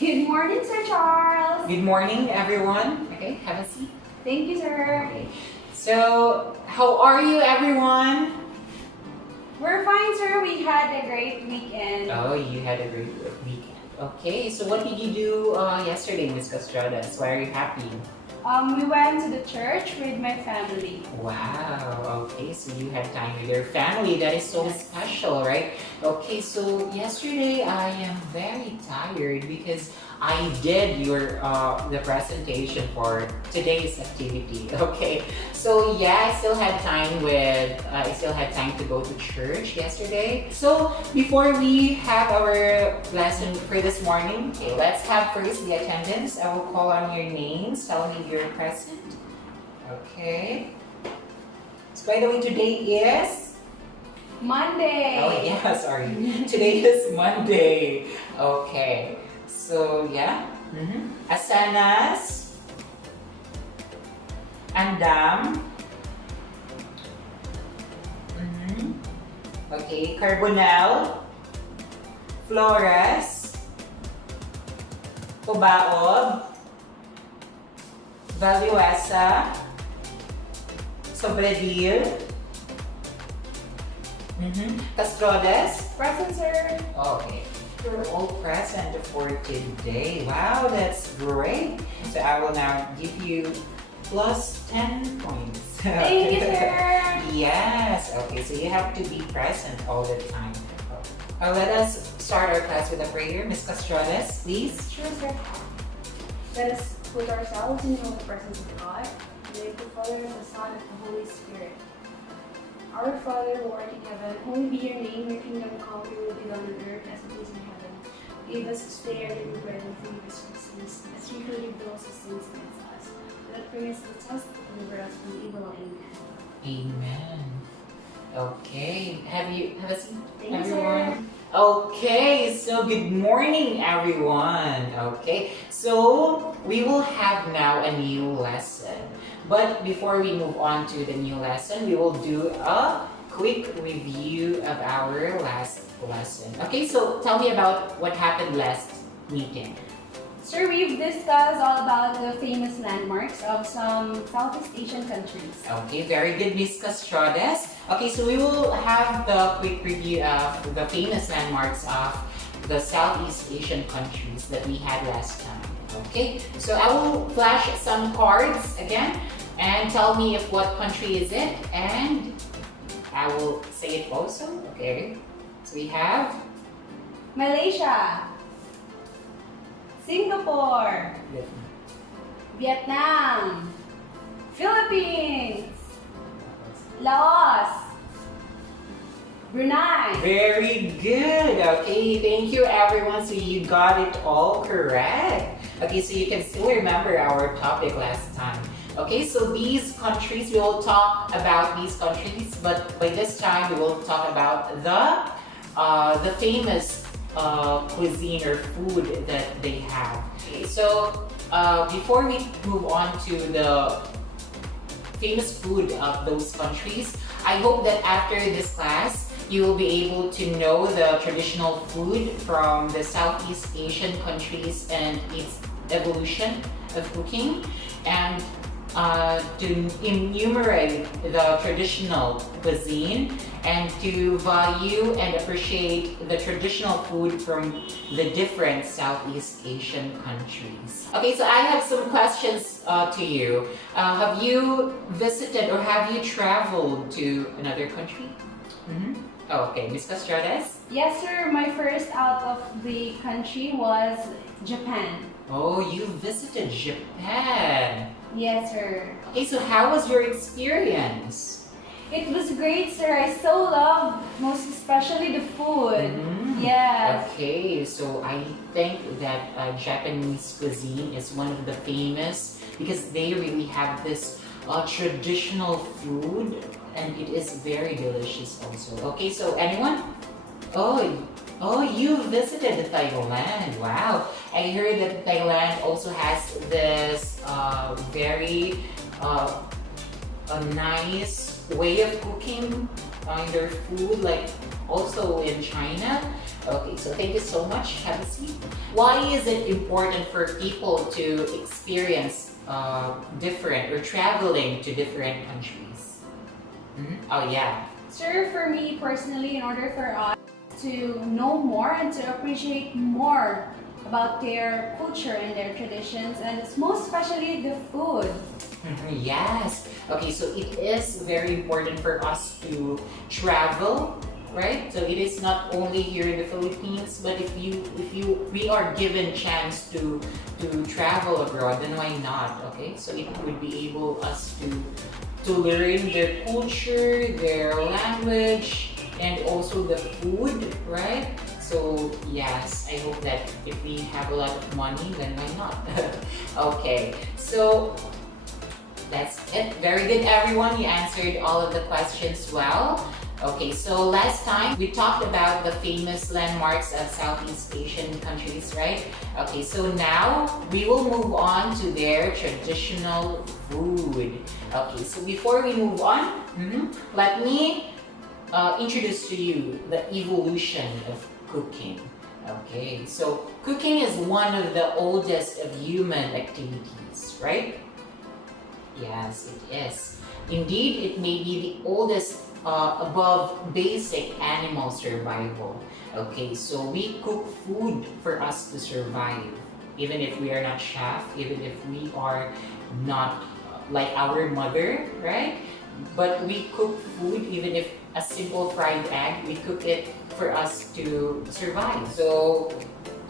Good morning, Sir Charles. Good morning, everyone. Okay, have a seat. Thank you, sir. Okay. So, how are you, everyone? We're fine, sir. We had a great weekend. Oh, you had a great weekend. Okay, so what did you do yesterday, Miss Castradas? Why are you happy? We went to the church with my family. Wow, okay, so you had time with your family. That is so special, right? Okay, so yesterday I am very tired because I did the presentation for today's activity. Okay, so yeah, I still had time to go to church yesterday. So before we have our lesson for this morning, okay, let's have first the attendance. I will call on your names. Tell me if you're present. Okay. So by the way, today is Monday. Oh yeah, sorry. Today is Monday. Okay. So yeah. Asanas. Andam. Okay. Carbonel. Flores. Tubaob. Valuesa. Sobredil. Castrodes. Present, sir. Okay. You're all present for today. Wow, that's great. So I will now give you plus 10 points. Thank you, sir. Yes. Okay, so you have to be present all the time. Let us start our class with a prayer. Miss Castrodes, please. Sure, sir. Let us put ourselves in the presence of God. In the name of the Father, and the Son, and the Holy Spirit. Our Father, who art in heaven, holy be your name. Your kingdom come, your will be done on earth as it is in heaven. Give us this day our daily bread, and forgive us our sins, as we forgive those who sin against us. Do not bring us to the test, but deliver us from evil. Amen. Amen. Okay. Have a seat, Thank you, everyone? sir. Okay, so good morning, everyone. Okay, so we will have now a new lesson. But before we move on to the new lesson, we will do a quick review of our last lesson. Okay, so tell me about what happened last meeting. Sir, we've discussed all about the famous landmarks of some Southeast Asian countries. Okay, very good, Miss Castrodes. Okay, so we will have the quick review of the famous landmarks of the Southeast Asian countries that we had last time. Okay, so I will flash some cards again and tell me if what country is it, and I will say it also. Okay, so we have Malaysia, Singapore, Vietnam, Philippines, Laos, Brunei. Very good. Okay, thank you, everyone. So you got it all correct. Okay, so you can still remember our topic last time. Okay, so these countries, we will talk about these countries, but by this time we will talk about the famous cuisine or food that they have. Okay, so before we move on to the famous food of those countries, I hope that after this class, you will be able to know the traditional food from the Southeast Asian countries and its evolution of cooking, and to enumerate the traditional cuisine and to value and appreciate the traditional food from the different Southeast Asian countries. Okay, so I have some questions to you. Have you visited or have you traveled to another country? Oh, okay, Miss Castrades? Yes, sir. My first out of the country was Japan. Oh, you visited Japan. Yes, sir. Okay, so how was your experience? It was great, sir. I so loved, most especially the food. Yes. Okay, so I think that Japanese cuisine is one of the famous because they really have this traditional food and it is very delicious also. Okay, so anyone? Oh, you visited Thailand. Wow. I heard that Thailand also has this very a nice way of cooking in their food, like also in China. Okay, so thank you so much. Have a seat. Why is it important for people to experience different or traveling to different countries? Oh yeah. Sir, for me personally, in order for us to know more and to appreciate more about their culture and their traditions, and it's most especially the food. Yes. Okay, so it is very important for us to travel, right? So it is not only here in the Philippines, but if we are given chance to travel abroad, then why not? Okay, so it would be able us to learn their culture, their language, and also the food, right? So yes, I hope that if we have a lot of money, then why not? Okay, so that's it. Very good, everyone. You answered all of the questions well. Okay, so last time we talked about the famous landmarks of Southeast Asian countries, right? Okay, so now we will move on to their traditional food. Okay, so before we move on, let me introduce to you the evolution of cooking. Okay, so cooking is one of the oldest of human activities, right? Yes, it is. Indeed, it may be the oldest above basic animal survival. Okay, so we cook food for us to survive. Even if we are not chef, even if we are not like our mother, right? But we cook food, even if a simple fried egg, we cook it for us to survive. So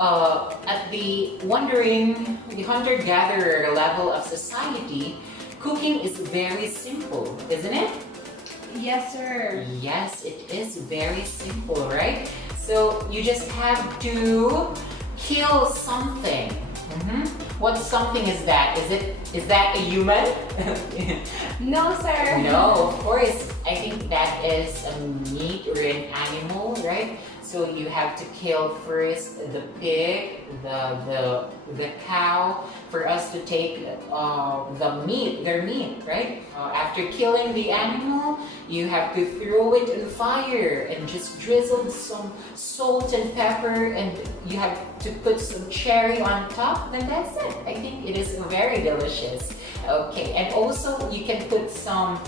at the hunter-gatherer level of society, cooking is very simple, isn't it? Yes, sir. Yes, it is very simple, right? So you just have to kill something. What something is that? Is that a human? No, sir. No, of course. I think that is a meat or an animal, right? So you have to kill first the pig, the cow, for us to take their meat, right? After killing the animal, you have to throw it in fire and just drizzle some salt and pepper, and you have to put some cherry on top. Then that's it. I think it is very delicious. Okay, and also you can put some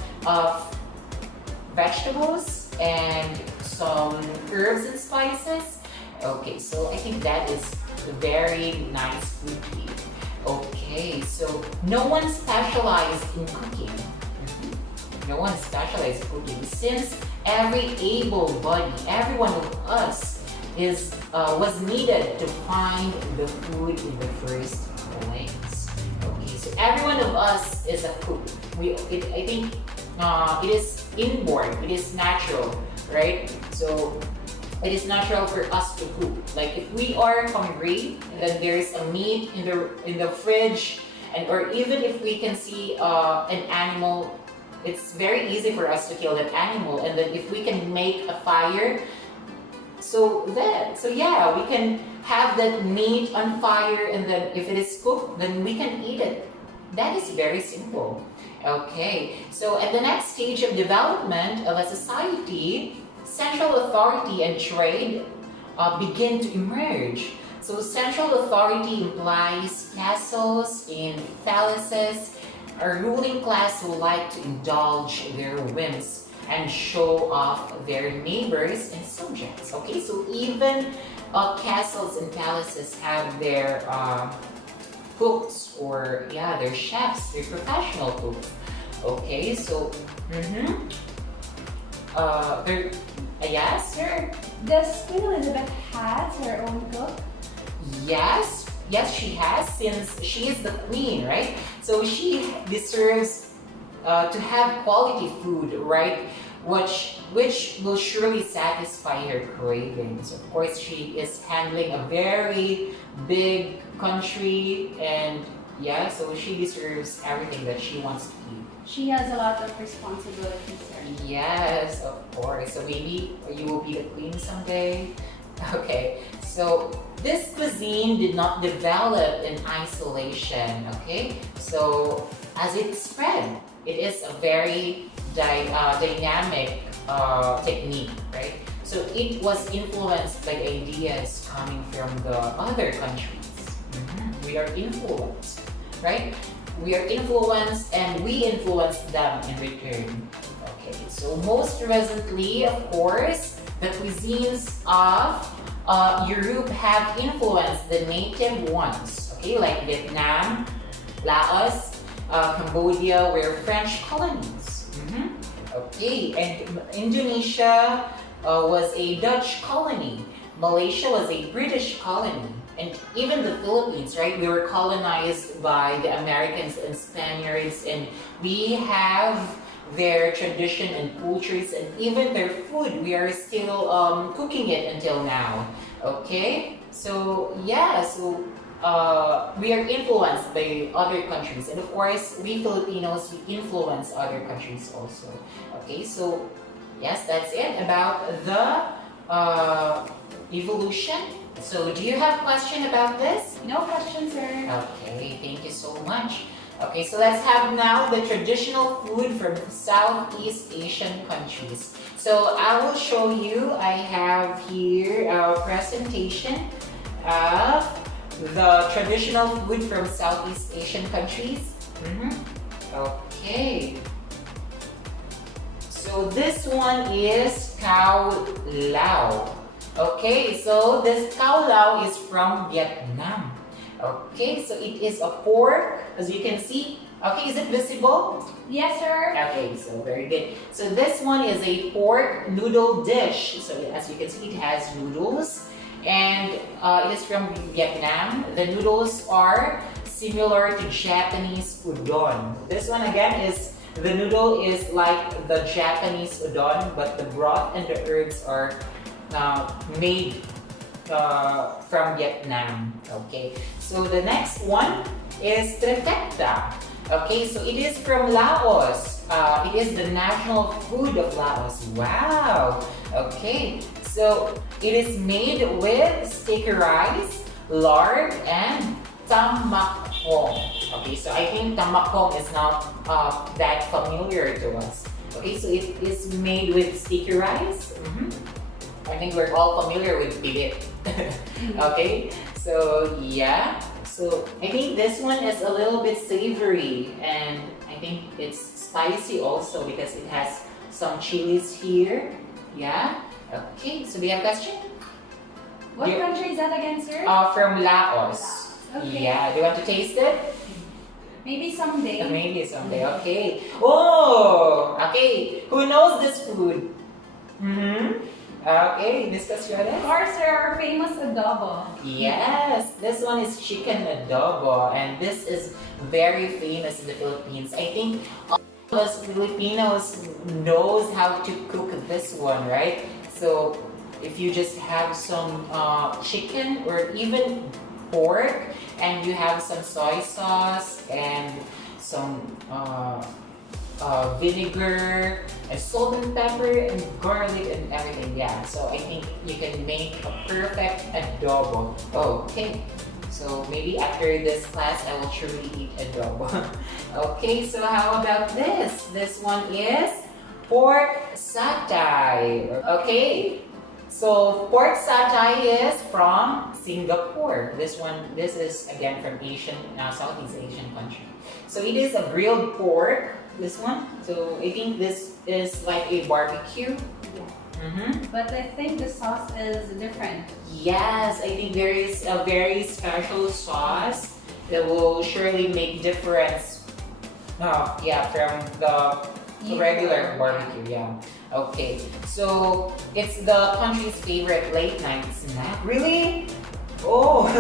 vegetables and some herbs and spices. Okay, so I think that is a very nice food to eat. Okay, so no one specialized in cooking. No one specialized in cooking, since every able-bodied, every one of us was needed to find the food in the first place. Okay, so every one of us is a cook. I think it is inborn, it is natural, right? So it is natural for us to cook. Like if we are hungry, then there is a meat in the fridge, or even if we can see an animal, it's very easy for us to kill that animal. And then if we can make a fire, so yeah, we can have that meat on fire, and then if it is cooked, then we can eat it. That is very simple. Okay, so at the next stage of development of a society, central authority and trade begin to emerge. So central authority implies castles and palaces, a ruling class who like to indulge their whims and show off their neighbors and subjects. Okay, so even castles and palaces have their cooks, or yeah, their chefs, their professional cooks. Okay, so yes, Sir, does Queen Elizabeth has her own cook? yes, she has, since she is the queen, right? So she deserves to have quality food, right? Which will surely satisfy her cravings. Of course, she is handling a very big country, and yeah, so she deserves everything that she wants to eat. She has a lot of responsibilities, sir. Yes, of course. So maybe you will be the queen someday. Okay, so this cuisine did not develop in isolation, okay? So as it spread, it is a very dynamic technique, right? So it was influenced by ideas coming from the other countries. We are influenced, right? We are influenced and we influence them in return. Okay, so most recently, of course, the cuisines of Europe have influenced the native ones, okay, like Vietnam, Laos, Cambodia were French colonies. Okay, and Indonesia was a Dutch colony. Malaysia was a British colony. And even the Philippines, right? We were colonized by the Americans and Spaniards, and we have their tradition and cultures and even their food. We are still cooking it until now. Okay? So, yeah, so we are influenced by other countries. And of course, we Filipinos, we influence other countries also. Okay, so yes, that's it about the evolution. So, do you have a question about this? No question, sir. Okay, thank you so much. Okay, so let's have now the traditional food from Southeast Asian countries. So, I will show you, I have here a presentation of the traditional food from Southeast Asian countries. Okay. So, this one is Khao Lao. Okay, so this Khao Lao is from Vietnam. Okay, so it is a pork, as you can see. Okay, is it visible? Yes, sir. Okay, so very good. So this one is a pork noodle dish. So as you can see, it has noodles, and it is from Vietnam. The noodles are similar to Japanese udon. This one again is, the noodle is like the Japanese udon, but the broth and the herbs are made from Vietnam. Okay, so the next one is trifecta. Okay, so it is from Laos. It is the national food of Laos. Wow. Okay, so it is made with sticky rice, lard, and tamakong. Okay, so I think tamakong is not that familiar to us. Okay, so it is made with sticky rice. I think we're all familiar with bibit. Okay, so yeah. So I think this one is a little bit savory, and I think it's spicy also because it has some chilies here. Yeah. Okay, so do you have a question? What country is that again, sir? From Laos. Okay. Yeah. Do you want to taste it? Maybe someday. Maybe someday. Okay. Oh. Okay. Who knows this food? Okay, Miss Cassiola? Of course, sir, our famous adobo. Yes, this one is chicken adobo, and this is very famous in the Philippines. I think all of us Filipinos knows how to cook this one, right? So if you just have some chicken or even pork, and you have some soy sauce and some vinegar and salt and pepper and garlic and everything. Yeah, so I think you can make a perfect adobo. Okay, so maybe after this class I will truly eat adobo. Okay, so how about this? This one is pork satay. Okay, so pork satay is from Singapore. This is again from Southeast Asian country. So it is a grilled pork. This one. So I think this is like a barbecue. But I think the sauce is different. Yes, I think there is a very special sauce that will surely make difference. Yeah, from the regular barbecue. Yeah. Okay. So it's the country's favorite late night snack. Really? Oh,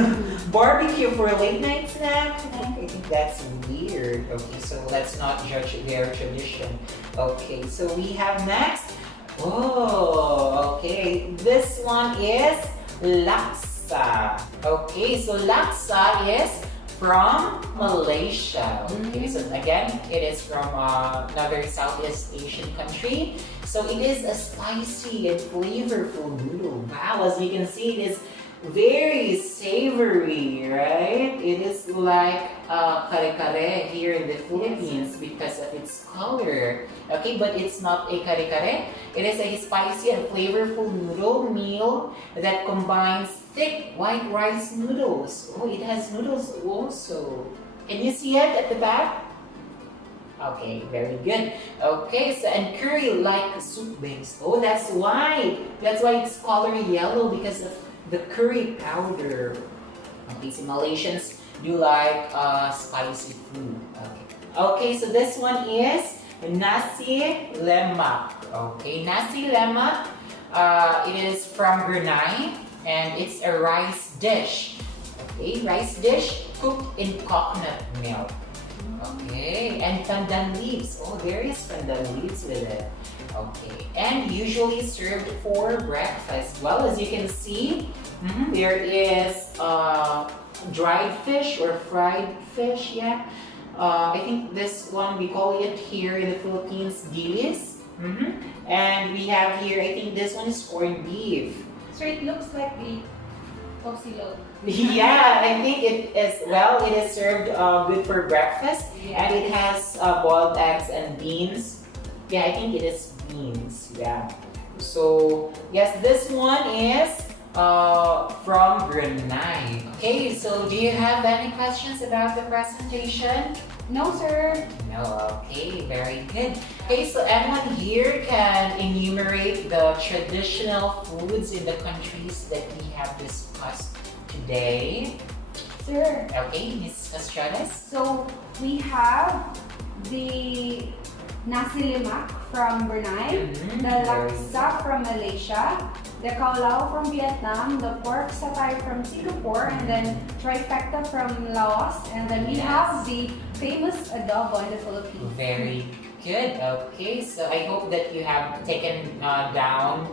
barbecue for a late night snack? I think that's weird. Okay, so let's not judge their tradition. Okay, so we have next. Oh, okay. This one is laksa. Okay, so laksa is from Malaysia. Okay, so again, it is from another Southeast Asian country. So it is a spicy and flavorful noodle. Wow, as you can see, it is very savory, right? It is like kare-kare here in the Philippines because of its color. Okay, but it's not a kare-kare. It is a spicy and flavorful noodle meal that combines thick white rice noodles. Oh, it has noodles also. Can you see it at the back? Okay, very good. Okay, so and curry like soup base. Oh, that's why. That's why it's color yellow because of the curry powder. Okay, so Malaysians do like spicy food. Okay. Okay, so this one is nasi lemak. Okay, nasi lemak. It is from Brunei and it's a rice dish. Okay, rice dish cooked in coconut milk. Okay, and pandan leaves. Oh, there is pandan leaves with it. Okay, and usually served for breakfast. Well, as you can see, there is dried fish or fried fish. Yeah, I think this one we call it here in the Philippines dilis. And we have here, I think this one is corned beef. So it looks like the Tosilo. Yeah, I think it is, well, it is served good for breakfast. Yeah. And it has boiled eggs and beans. Yeah, I think it is beans. Yeah. So, yes, this one is from Brunei. Okay, so do you have any questions about the presentation? No, sir. No, okay, very good. Okay, so anyone here can enumerate the traditional foods in the countries that we have discussed today. Sir. Okay, Ms. Castradas? So we have the nasi lemak from Brunei, the laksa from Malaysia, the kaulao from Vietnam, the pork satay from Singapore, and then trifecta from Laos, and then we have the famous adobo in the Philippines. Very good. Okay, so I hope that you have taken down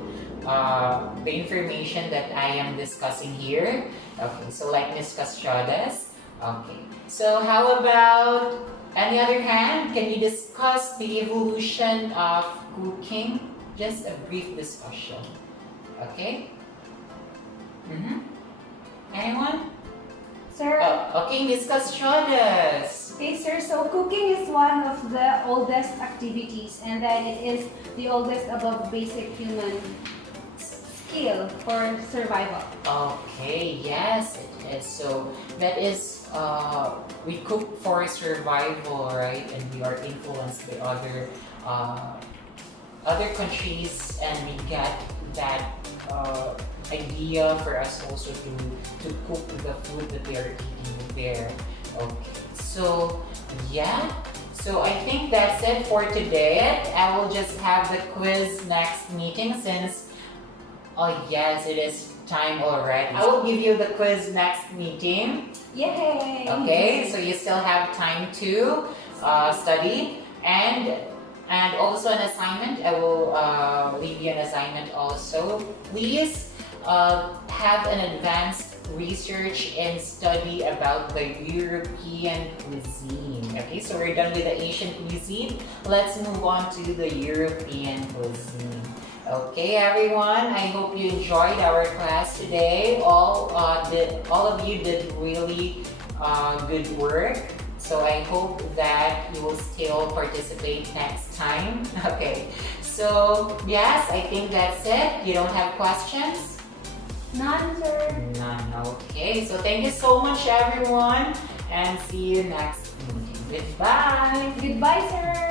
the information that I am discussing here. Okay, so like Ms. Castradas. Okay, so how about, on the other hand, can you discuss the evolution of cooking? Just a brief discussion. Okay? Anyone? Sir. Oh, okay, Ms. Castradas. Okay, sir. So cooking is one of the oldest activities, and then it is the oldest above basic human skill for survival. Okay, yes, it is. So that is, we cook for survival, right? And we are influenced by other countries, and we get that idea for us also to cook the food that they are eating there. Okay, so yeah. So I think that's it for today. I will just have the quiz next meeting since, oh yes, it is time already. I will give you the quiz next meeting. Yay! Okay, so you still have time to study and also an assignment. I will leave you an assignment also. Please have an advanced research and study about the European cuisine. Okay, so we're done with the Asian cuisine. Let's move on to the European cuisine. Okay, everyone, I hope you enjoyed our class today. All of you did really good work. So I hope that you will still participate next time. Okay, so yes, I think that's it. You don't have questions? None, sir. None. Okay, so thank you so much, everyone, and see you next meeting. Goodbye. Goodbye, sir.